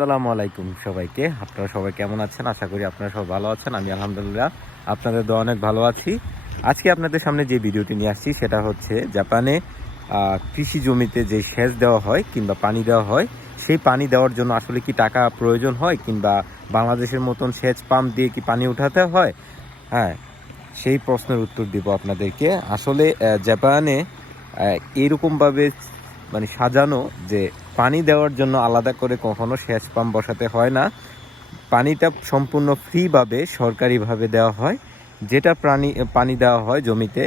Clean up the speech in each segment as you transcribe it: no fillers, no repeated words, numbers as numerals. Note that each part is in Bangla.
আসসালামু আলাইকুম সবাইকে। আপনারা সবাই কেমন আছেন? আশা করি আপনারা সবাই ভালো আছেন। আমি আলহামদুলিল্লাহ আপনাদের দোয়া অনেক ভালো আছি। আজকে আপনাদের সামনে যে ভিডিওটি নিয়ে আসছি সেটা হচ্ছে জাপানে কৃষি জমিতে যে সেচ দেওয়া হয় কিংবা পানি দেওয়া হয়, সেই পানি দেওয়ার জন্য আসলে কি টাকা প্রয়োজন হয় কিংবা বাংলাদেশের মতন সেচ পাম্প দিয়ে কি পানি উঠাতে হয়? হ্যাঁ, সেই প্রশ্নের উত্তর দিব আপনাদেরকে। আসলে জাপানে এরকমভাবে মানে সাজানো যে পানি দেওয়ার জন্য আলাদা করে কখনো সেচ পাম্প বসাতে হয় না। পানিটা সম্পূর্ণ ফ্রিভাবে সরকারিভাবে দেওয়া হয়। যেটা পানি দেওয়া হয় জমিতে,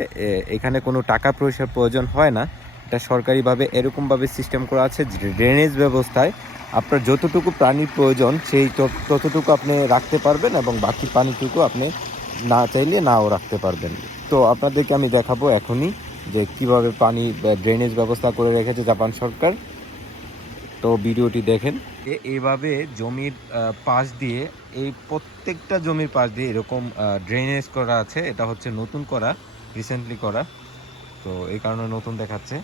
এখানে কোনো টাকা পয়সার প্রয়োজন হয় না। এটা সরকারিভাবে এরকমভাবে সিস্টেম করা আছে যে ড্রেনেজ ব্যবস্থায় আপনার যতটুকু পানির প্রয়োজন সেই ততটুকু আপনি রাখতে পারবেন এবং বাকি পানিটুকু আপনি না চাইলে নাও রাখতে পারবেন। তো আপনাদেরকে আমি দেখাবো এখনই যে কিভাবে পানি ড্রেনেজ ব্যবস্থা করে রেখেছে জাপান সরকার। তো ভিডিওটি দেখেন। এইভাবে জমির পাশ দিয়ে, এই প্রত্যেকটা জমির পাশ দিয়ে এরকম ড্রেনেজ করা আছে। এটা হচ্ছে নতুন করা, রিসেন্টলি করা। তো এই কারণে নতুন দেখাচ্ছে।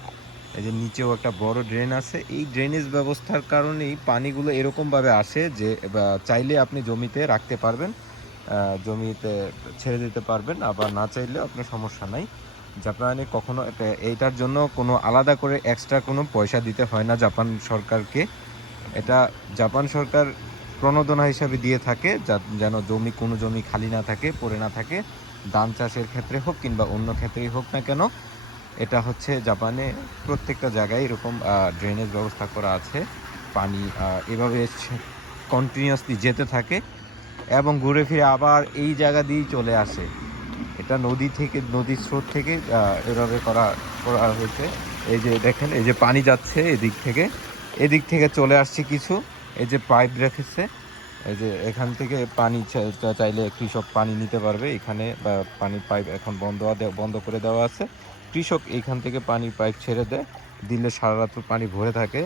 এই যে নিচেও একটা বড় ড্রেন আছে। এই ড্রেনেজ ব্যবস্থার কারণেই পানিগুলো এরকমভাবে আসে যে চাইলে আপনি জমিতে রাখতে পারবেন, জমিতে ছেড়ে দিতে পারবেন, আবার না চাইলেও আপনার সমস্যা নাই। জাপানে কখনো এইটার জন্য কোনো আলাদা করে এক্সট্রা কোনো পয়সা দিতে হয় না জাপান সরকারকে। এটা জাপান সরকার প্রণোদনা হিসাবে দিয়ে থাকে যেন কোনো জমি খালি না থাকে, পড়ে না থাকে। ধান চাষের ক্ষেত্রে হোক কিংবা অন্য ক্ষেত্রেই হোক না কেন, এটা হচ্ছে জাপানে প্রত্যেকটা জায়গায় এরকম ড্রেনেজ ব্যবস্থা করা আছে। পানি এভাবে কন্টিনিউয়াসলি যেতে থাকে এবং ঘুরে ফিরে আবার এই জায়গা দিয়েই চলে আসে। এটা নদীর স্রোত থেকে এভাবে করা করা হয়েছে। এই যে দেখেন, এই যে পানি যাচ্ছে এদিক থেকে চলে আসছে কিছু। এই যে পাইপ রেখেছে, এই যে এখান থেকে পানি চাইলে কৃষক পানি নিতে পারবে এখানে, বা পানির পাইপ এখন বন্ধ করে দেওয়া আছে। কৃষক এইখান থেকে পানির পাইপ ছেড়ে দিলে সারা রাত পানি ভরে থাকে।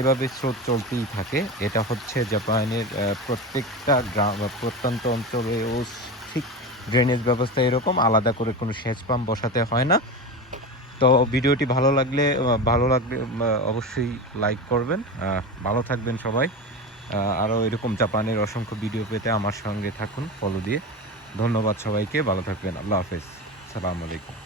এভাবে স্রোত চলতেই থাকে। এটা হচ্ছে জাপানের প্রত্যেকটা গ্রাম বা প্রত্যন্ত অঞ্চলেও ঠিক ড্রেনেজ ব্যবস্থা এরকম, আলাদা করে কোনো সেচ পাম্প বসাতে হয় না। তো ভিডিওটি ভালো লাগলে অবশ্যই লাইক করবেন। ভালো থাকবেন সবাই। আরও এরকম জাপানের অসংখ্য ভিডিও পেতে আমার সঙ্গে থাকুন, ফলো দিয়ে। ধন্যবাদ সবাইকে, ভালো থাকবেন। আল্লাহ হাফেজ, সালাম আলাইকুম।